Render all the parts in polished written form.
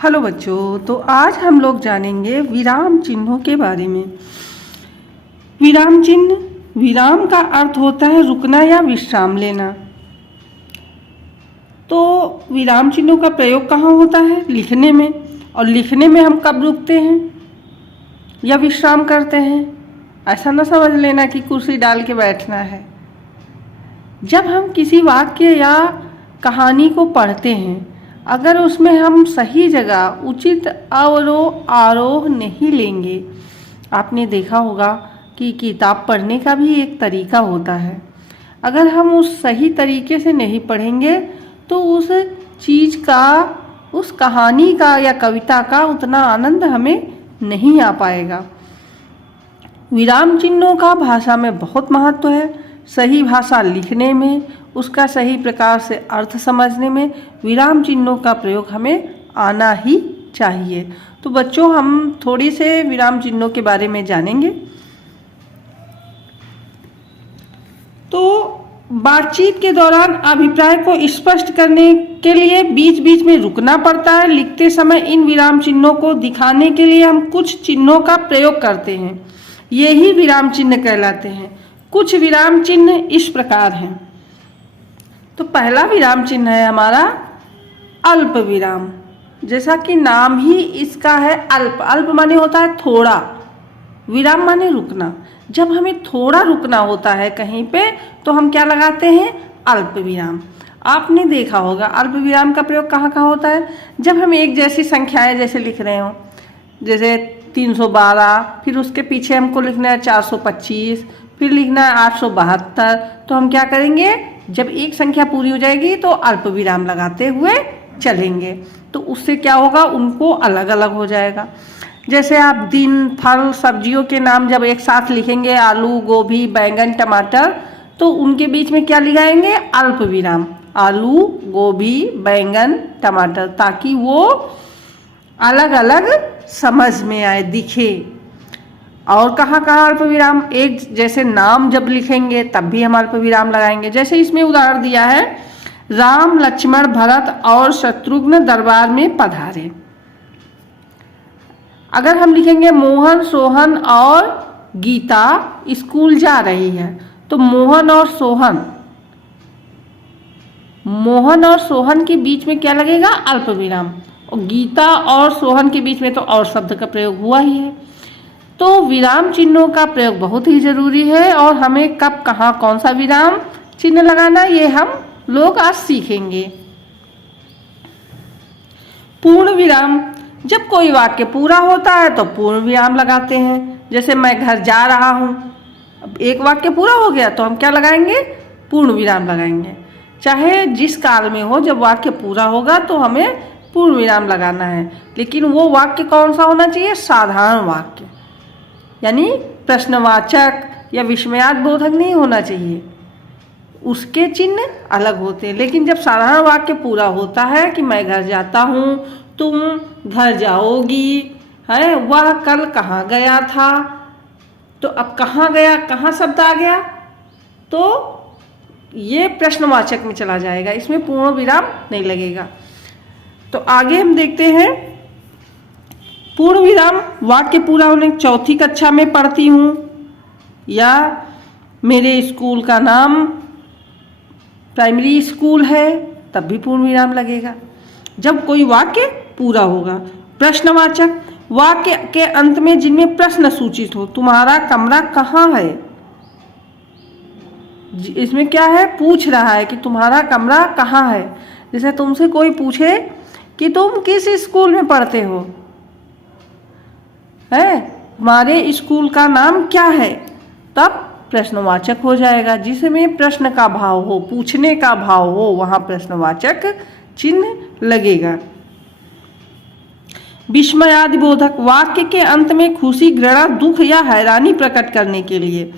Hello बच्चों, तो आज हम लोग जानेंगे विराम चिन्हों के बारे में। विराम चिन्ह, विराम का अर्थ होता है रुकना या विश्राम लेना। तो विराम चिन्हों का प्रयोग कहाँ होता है? लिखने में। और लिखने में हम कब रुकते हैं या विश्राम करते हैं? ऐसा ना समझ लेना कि कुर्सी डाल के बैठना है। जब हम किसी वाक्य या कहानी को पढ़ते हैं, अगर उसमें हम सही जगह उचित अवरोह आरोह नहीं लेंगे, आपने देखा होगा कि किताब पढ़ने का भी एक तरीका होता है। अगर हम उस सही तरीके से नहीं पढ़ेंगे तो उस चीज़ का, उस कहानी का या कविता का उतना आनंद हमें नहीं आ पाएगा। विराम चिन्हों का भाषा में बहुत महत्व है। सही भाषा लिखने में, उसका सही प्रकार से अर्थ समझने में विराम चिन्हों का प्रयोग हमें आना ही चाहिए। तो बच्चों, हम थोड़ी से विराम चिन्हों के बारे में जानेंगे। तो बातचीत के दौरान अभिप्राय को स्पष्ट करने के लिए बीच बीच में रुकना पड़ता है। लिखते समय इन विराम चिन्हों को दिखाने के लिए हम कुछ चिन्हों का प्रयोग करते हैं, यही विराम चिन्ह कहलाते हैं। कुछ विराम चिन्ह इस प्रकार हैं। तो पहला विराम चिन्ह है हमारा अल्प विराम। जैसा कि नाम ही इसका है अल्प। अल्प माने होता है थोड़ा, विराम माने रुकना। जब हमें थोड़ा रुकना होता है कहीं पे तो हम क्या लगाते हैं? अल्प विराम। आपने देखा होगा अल्प विराम का प्रयोग कहाँ कहाँ होता है? जब हम एक जैसी संख्याएं जैसे लिख रहे हो, जैसे 312, फिर उसके पीछे हमको लिखना है 425, फिर लिखना है 872, तो हम क्या करेंगे? जब एक संख्या पूरी हो जाएगी तो अल्प विराम लगाते हुए चलेंगे। तो उससे क्या होगा? उनको अलग अलग हो जाएगा। जैसे आप दिन, फल, सब्जियों के नाम जब एक साथ लिखेंगे, आलू, गोभी, बैंगन, टमाटर, तो उनके बीच में क्या लगाएंगे? अल्प विराम। आलू, गोभी, बैंगन, टमाटर, ताकि वो अलग अलग समझ में आए, दिखे। और कहाँ कहाँ अल्प विराम? एक जैसे नाम जब लिखेंगे तब भी हम अल्प विराम लगाएंगे। जैसे इसमें उदाहरण दिया है, राम, लक्ष्मण, भरत और शत्रुघ्न दरबार में पधारे। अगर हम लिखेंगे मोहन, सोहन और गीता स्कूल जा रही है, तो मोहन और सोहन, मोहन और सोहन के बीच में क्या लगेगा? अल्प विराम। और गीता और सोहन के बीच में तो और शब्द का प्रयोग हुआ ही है। तो विराम चिन्हों का प्रयोग बहुत ही जरूरी है, और हमें कब, कहाँ, कौन सा विराम चिन्ह लगाना, ये हम लोग आज सीखेंगे। पूर्ण विराम। जब कोई वाक्य पूरा होता है तो पूर्ण विराम लगाते हैं। जैसे मैं घर जा रहा हूँ, अब एक वाक्य पूरा हो गया तो हम क्या लगाएंगे? पूर्ण विराम लगाएंगे। चाहे जिस काल में हो, जब वाक्य पूरा होगा तो हमें पूर्ण विराम लगाना है। लेकिन वो वाक्य कौन सा होना चाहिए? साधारण वाक्य, यानी प्रश्नवाचक या विस्मयादिबोधक नहीं होना चाहिए। उसके चिन्ह अलग होते हैं। लेकिन जब साधारण वाक्य पूरा होता है कि मैं घर जाता हूँ, तुम घर जाओगी, है, वह कल कहाँ गया था, तो अब कहाँ गया, कहाँ शब्द आ गया, तो ये प्रश्नवाचक में चला जाएगा, इसमें पूर्ण विराम नहीं लगेगा। तो आगे हम देखते हैं पूर्ण विराम। वाक्य पूरा होने, चौथी कक्षा में पढ़ती हूँ, या मेरे स्कूल का नाम प्राइमरी स्कूल है, तब भी पूर्ण विराम लगेगा जब कोई वाक्य पूरा होगा। प्रश्नवाचक, वाक्य के अंत में जिनमें प्रश्न सूचित हो, तुम्हारा कमरा कहाँ है, इसमें क्या है? पूछ रहा है कि तुम्हारा कमरा कहाँ है। जैसे तुमसे कोई पूछे कि तुम किस स्कूल में पढ़ते हो, है, हमारे स्कूल का नाम क्या है, तब प्रश्नवाचक हो जाएगा। जिसमें प्रश्न का भाव हो, पूछने का भाव हो, वहां प्रश्नवाचक चिन्ह लगेगा। विस्मयादिबोधक, वाक्य के अंत में खुशी, घृणा, दुख या हैरानी प्रकट करने के लिए।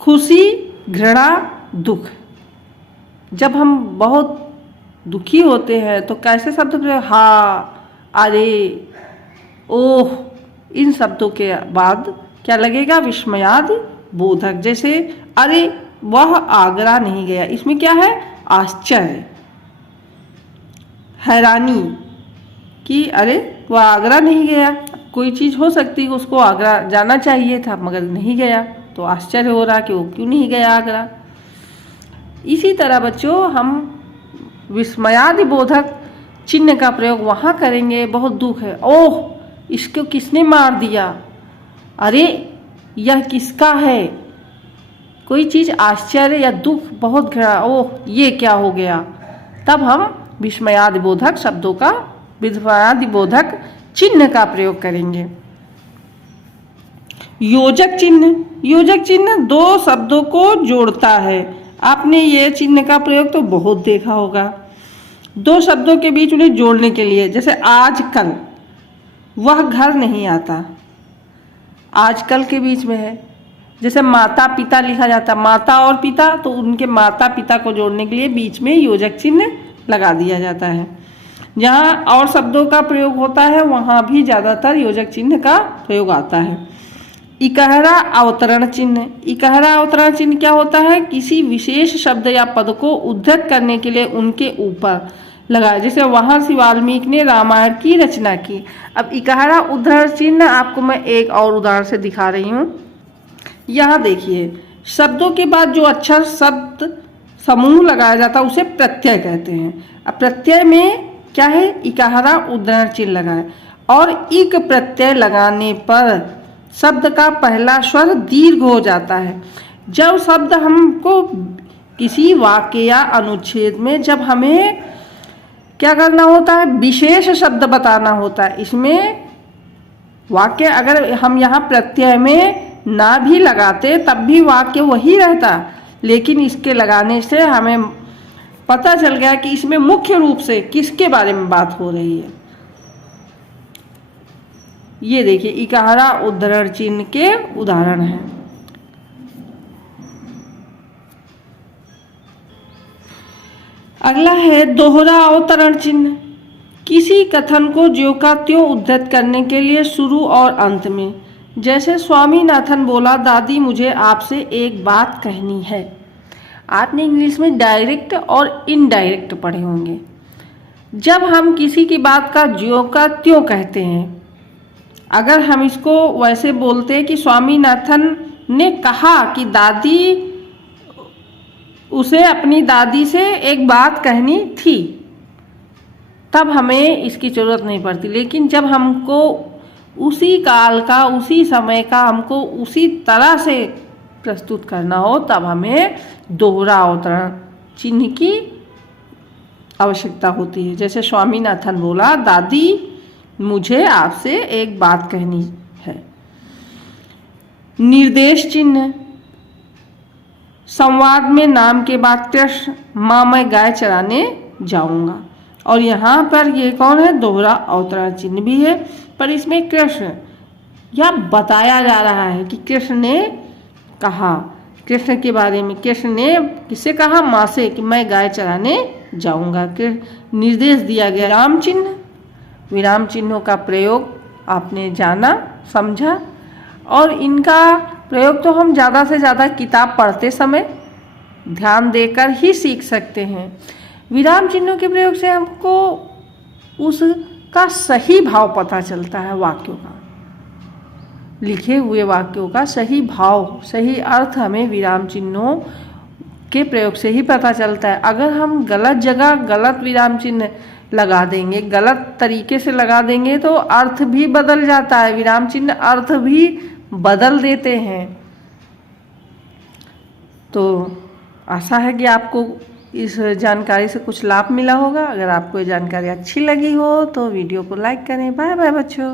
खुशी, घृणा, दुख। जब हम बहुत दुखी होते हैं तो कैसे शब्द प्रयोग? हा, अरे, ओह, इन शब्दों के बाद क्या लगेगा? विस्मयादिबोधक। जैसे अरे वह आगरा नहीं गया, इसमें क्या है? आश्चर्य, हैरानी, कि अरे वह आगरा नहीं गया। कोई चीज़ हो सकती है उसको आगरा जाना चाहिए था मगर नहीं गया, तो आश्चर्य हो रहा कि वो क्यों नहीं गया आगरा। इसी तरह बच्चों हम विस्मयादिबोधक चिन्ह का प्रयोग वहाँ करेंगे, बहुत दुख है, ओह इसको किसने मार दिया, अरे यह किसका है। कोई चीज़ आश्चर्य या दुख बहुत गहरा, ओह ये क्या हो गया, तब हम विस्मयादिबोधक शब्दों का, विस्मयादिबोधक चिन्ह का प्रयोग करेंगे। योजक चिन्ह, योजक चिन्ह दो शब्दों को जोड़ता है। आपने ये चिन्ह का प्रयोग तो बहुत देखा होगा, दो शब्दों के बीच उन्हें जोड़ने के लिए। जैसे आजकल, वह घर नहीं आता, आजकल के बीच में है। जैसे माता पिता लिखा जाता, माता और पिता, तो उनके माता पिता को जोड़ने के लिए बीच में योजक चिन्ह लगा दिया जाता है। जहाँ और शब्दों का प्रयोग होता है वहाँ भी ज़्यादातर योजक चिन्ह का प्रयोग आता है। इकहरा अवतरण चिन्ह, इकहरा अवतरण चिन्ह क्या होता है, किसी विशेष शब्द या पद को उद्धृत करने के लिए उनके ऊपर लगाया। जैसे महर्षि वाल्मीकि ने रामायण की रचना की। अब इकहरा उद्धरण चिन्ह आपको मैं एक और उदाहरण से दिखा रही हूँ। यहाँ देखिए, शब्दों के बाद जो अक्षर शब्द समूह लगाया जाता है उसे प्रत्यय कहते हैं। अब प्रत्यय में क्या है, इकहरा उद्धरण चिन्ह लगाए, और इक प्रत्यय लगाने पर शब्द का पहला स्वर दीर्घ हो जाता है। जब शब्द हमको किसी वाक्य या अनुच्छेद में जब हमें क्या करना होता है, विशेष शब्द बताना होता है, इसमें वाक्य अगर हम यहाँ प्रत्यय में ना भी लगाते तब भी वाक्य वही रहता, लेकिन इसके लगाने से हमें पता चल गया कि इसमें मुख्य रूप से किसके बारे में बात हो रही है। ये देखिए इकहरा उद्धरण चिन्ह के उदाहरण हैं। अगला है दोहरा अवतरण चिन्ह। किसी कथन को ज्यों का त्यों उद्धृत करने के लिए शुरू और अंत में, जैसे स्वामीनाथन बोला, दादी मुझे आपसे एक बात कहनी है। आपने इंग्लिश में डायरेक्ट और इनडायरेक्ट पढ़े होंगे। जब हम किसी की बात का ज्यों का त्यों कहते हैं, अगर हम इसको वैसे बोलते हैं कि स्वामीनाथन ने कहा कि दादी, उसे अपनी दादी से एक बात कहनी थी, तब हमें इसकी ज़रूरत नहीं पड़ती। लेकिन जब हमको उसी काल का, उसी समय का हमको उसी तरह से प्रस्तुत करना हो, तब हमें दोहरा अवतरण चिन्ह की आवश्यकता होती है। जैसे स्वामीनाथन बोला, दादी मुझे आपसे एक बात कहनी है। निर्देश चिन्ह, संवाद में नाम के बाद कृष्ण, माँ मैं गाय चराने जाऊंगा, और यहाँ पर ये कौन है, दोहरा अवतरण चिन्ह भी है, पर इसमें कृष्ण या बताया जा रहा है कि कृष्ण ने कहा, कृष्ण के बारे में। कृष्ण ने किससे कहा, माँ से, कि मैं गाय चराने जाऊंगा। निर्देश दिया गया। विराम चिन्ह, विराम चिन्हों का प्रयोग आपने जाना, समझा, और इनका प्रयोग तो हम ज़्यादा से ज़्यादा किताब पढ़ते समय ध्यान देकर ही सीख सकते हैं। विराम चिन्हों के प्रयोग से हमको उसका सही भाव पता चलता है, वाक्यों का, लिखे हुए वाक्यों का सही भाव, सही अर्थ हमें विराम चिन्हों के प्रयोग से ही पता चलता है। अगर हम गलत जगह गलत विराम चिन्ह लगा देंगे, गलत तरीके से लगा देंगे, तो अर्थ भी बदल जाता है। विराम चिन्ह अर्थ भी बदल देते हैं। तो आशा है कि आपको इस जानकारी से कुछ लाभ मिला होगा। अगर आपको ये जानकारी अच्छी लगी हो तो वीडियो को लाइक करें। बाय बाय बच्चों।